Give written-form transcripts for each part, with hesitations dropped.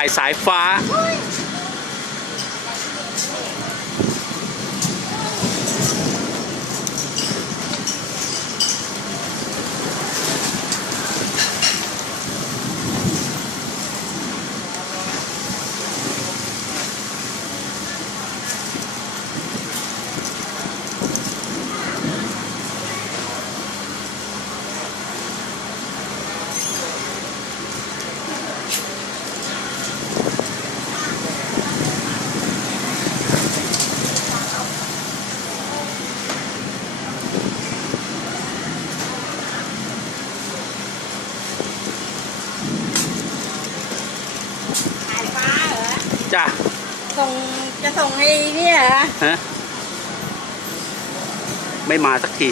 ายสายฟ้าจ้ะจะส่งไอ้เนี่ยเหรอฮะไม่มาสักที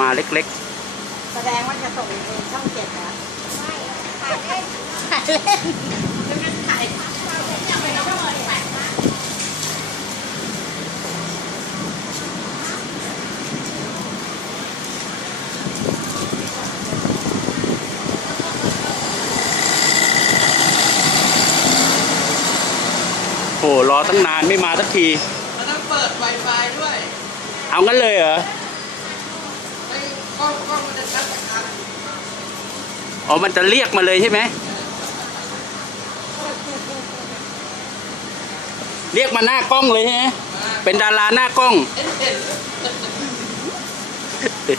มาเล็กแสดงว่าจะส่งเองช่อง7เหรอไม่ถ่ายเล่นแล้วก็ถ่ายยังไม่ต้องเลยแปะนะๆโอ้รอตั้งนานไม่มาสักทีมันต้องเปิด Wi-Fi ด้วย เอางั้นเลยเหรอไอ้กล้องมันจะชัดนะครับ อ๋อมันจะเรียกมาเลยใช่ไหมเรียกมาหน้ากล้องเลยใช่ไหมเป็นดาราหน้ากล้องเห็น